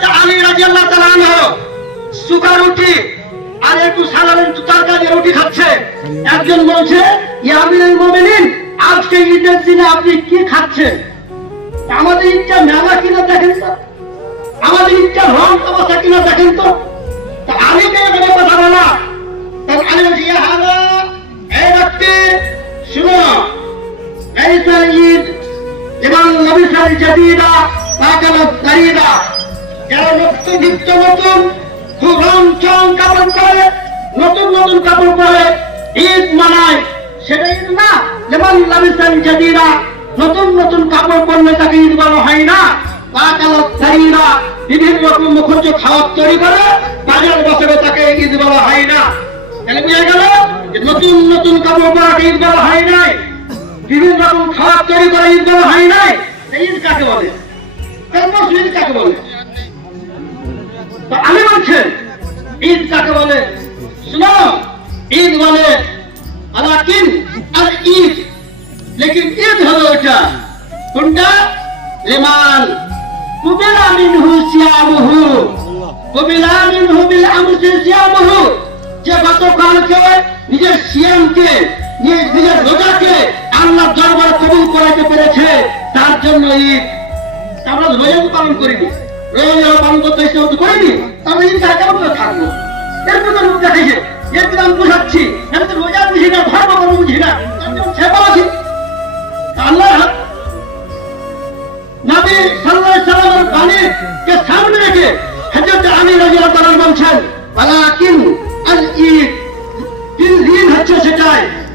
হযরত আলী রাদিয়াল্লাহু তাআলা আনহু সুগার রুটি আর একটু সাধারণ তরকারি রুটি খাচ্ছে। একজন বলছে, ইয়া আমিরুল মুমিনিন, আজকে ঈদের দিনে আপনি কি খাচ্ছেন? আমাদের ঈদটা মেলা কিনা দেখেন তো, আমাদের ঈদটা রং তামাশা কিনা দেখেন তো। আলীকে এখানে কথা বলা, তখন আলী বলছে, ইয়া হাদা, এই ব্যক্তি শুনো, লাইসাল ঈদ এবং নবিসাল জাদিদা তাকালাত গারিদা, যারা নিত্য নতুন খুব রং চং কাপড় পরে, নতুন নতুন কাপড় পরে ঈদ মানায়, সেটা ঈদ না। যেমন লাবিসাল জাদিদা, নতুন নতুন কাপড় পরলে তাকে ঈদ বলা হয় না। তাকালাত গারিদা, বিভিন্ন রকম মুখরোচ খাবার তৈরি করে বাজার বছরে তাকে ঈদ বলা হয় না। তাহলে বোঝা গেল যে নতুন নতুন কাপড় পরাকে ঈদ বলা হয় নাই, বিভিন্ন রকম খাবার তৈরি করে ঈদ বলা হয় নাই। ঈদ কাকে বলে? ঈদ কাকে বলে? আমি বলছেন ঈদ কাকে বলে? শুনো, ঈদ বলে আলাকিন আর ঈদ, লেকিন ঈদ হলো এটা কোনটা? লিমান কুবিলা মিনহু সিয়ামুহু, কুবিলা মিনহু বিল আমসি সিয়ামুহু, যে গতকালকে নিজের সিয়ামকে, নিজের রোজাকে আল্লাহর দরবারে কবুল করাতে পেরেছে, তার জন্য ঈদ। আমরা রোজা পালন করিনি, রোজা পালন করতে ইচ্ছে করিনি, তাহলে ঈদ কেমন করে থাকবো? এরকম রূপ দেখাইছে, এরকম আমি বোঝাচ্ছি, আমি তো রোজা বুঝি না, ধর্ম কর্ম বুঝি না, আমি সেবা আছি। আল্লাহ নবী সাল্লাল্লাহু আলাইহি সাল্লামের বাণীকে সামনে রেখে হযরত আলী রাদিয়াল্লাহু তাআলা বলছেন, ওয়ালাকিন আল ঈদ, ঈদ হচ্ছে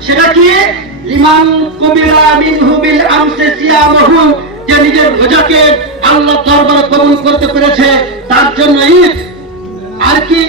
সেটা কি? লিমান কুবিলা মিনহু বিল আমসি সিয়ামুহু, যে নিজের রোজাকে আল্লাহর দরবারে কবুল করতে পেরেছে, তার জন্য ঈদ। আর কি